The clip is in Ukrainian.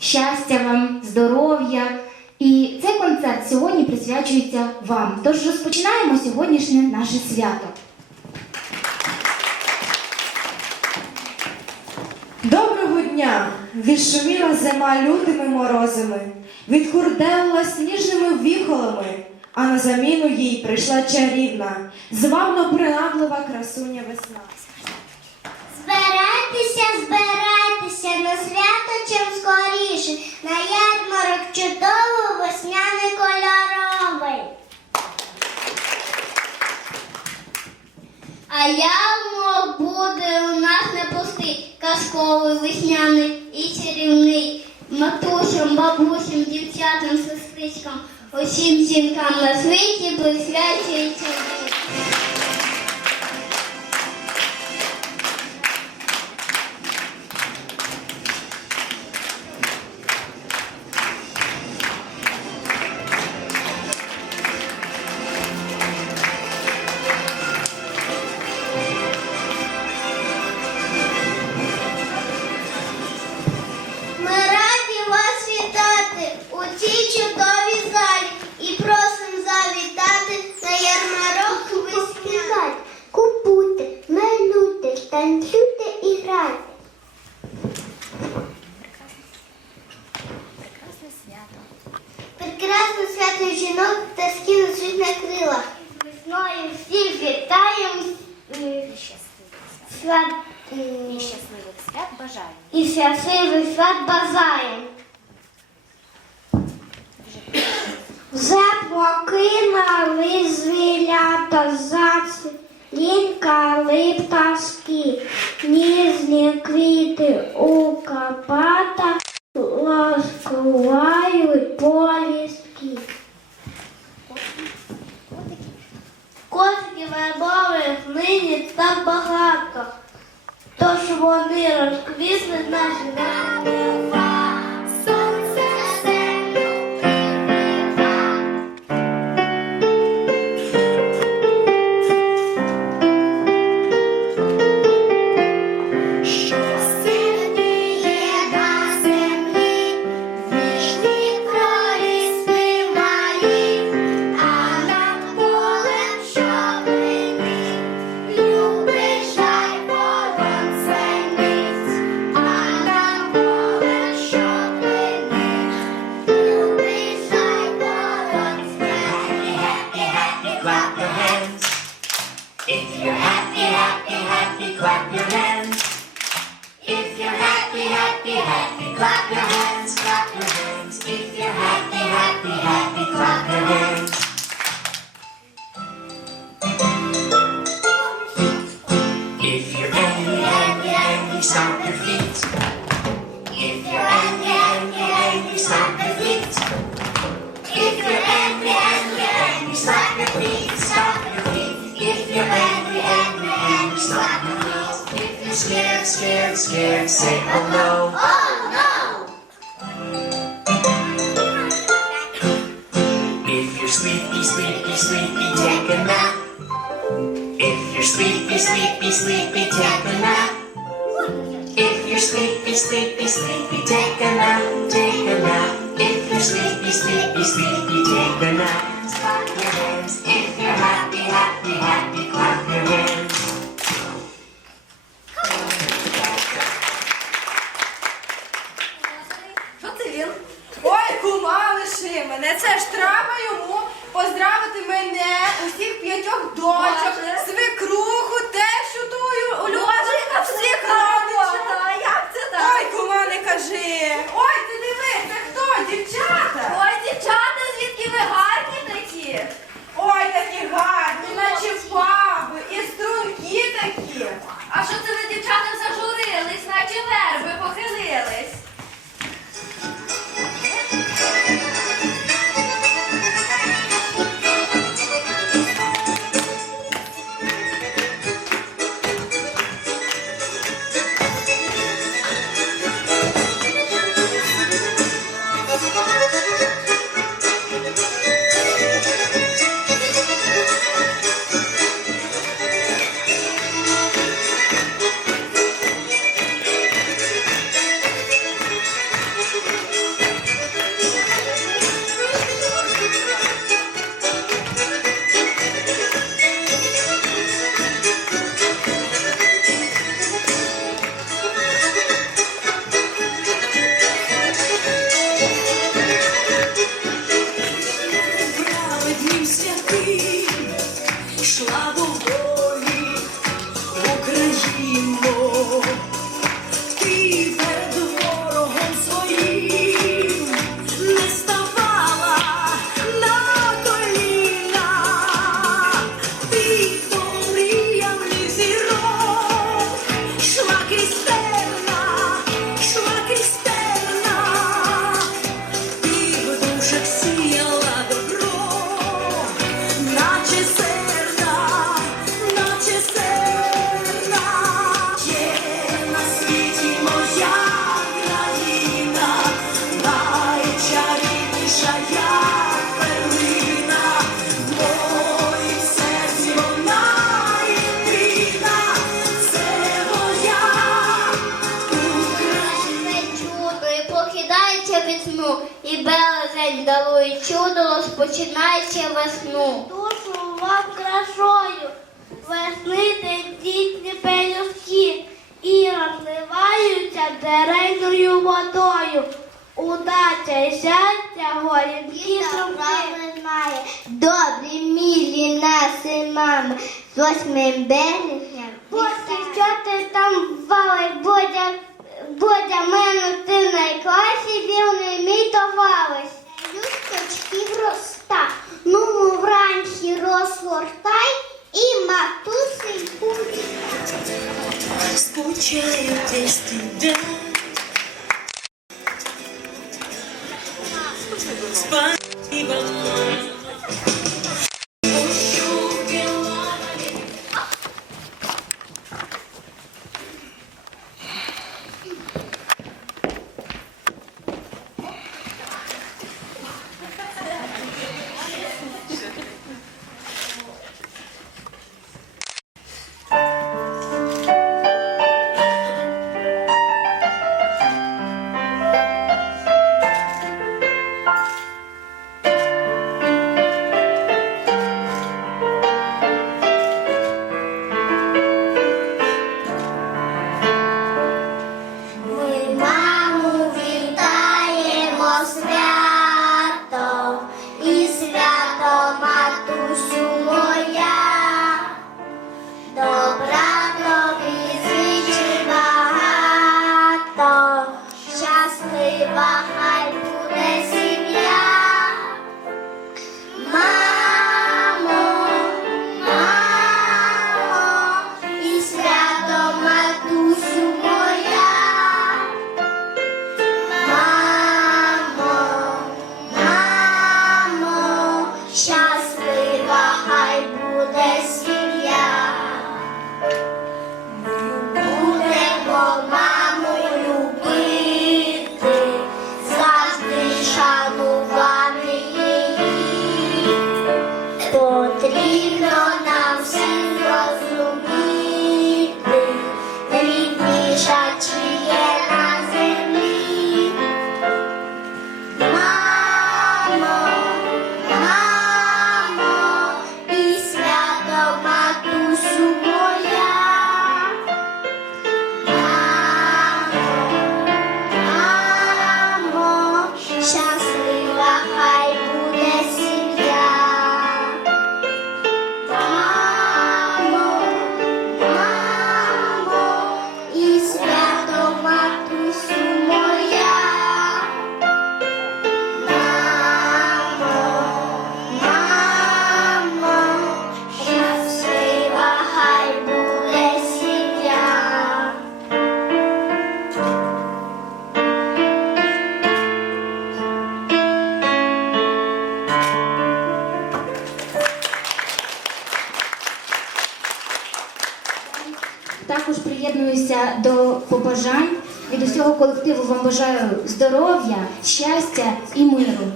щастя вам, здоров'я. І цей концерт сьогодні присвячується вам. Тож розпочинаємо сьогоднішнє наше свято. Доброго дня! Відшуміла зима лютими морозами, відхурделила сніжними віхолами, а на заміну їй прийшла чарівна, звабно принадлива красуня весна. Збирайтеся, збирайтеся на свято чим скоріше, на ярмарок чудово весняний кольоровий. А ярмарок буде у нас не пустий, казковий, весняний і чарівний. Матусям, бабусям, дівчатам, сестричкам, усім жінкам на світі присвячується. Прекрасне свято жінок та скину світ на крилах. Весною всіх вітаємо. Свят... м, щасливих свят бажаю. і щасливий свят бажаємо. Покинули звілята заси, лінкали пташки, ніжні квіти у капата ласкувають поліски. Котиків вербових нині так багато, тож вони розквітли на землі. Сонце scared, scared, scared, say oh no. Oh no! If you're sleepy, sleepy, sleepy, take a nap. If you're sleepy, sleepy, sleepy, take a nap. If you're sleepy, sleepy, sleepy, take a nap, take a nap. If you're sleepy, sleepy, sleepy, take a nap. Clap your hands. Ой, кума, лиши мене. Це ж треба йому поздравити мене, усіх п'ятьох дочок, свекруху, тещу тую, улюблену, всіх родичів. Як це так? Ой, кума, не кажи. Ой, березень дарує чудо, розпочинаючи весну. Душу вам красою, весни діти пелюстки, і розливаються деревною водою. Удача і щастя горінки сумки. знає, добрі мілі наші мами, з 8 березня. Боже, що ти там валиш, Бодя, Бодя, мене try your taste it down. Spongebob. Linda. Приєднуюся до побажань від усього колективу. Вам бажаю здоров'я, щастя і миру.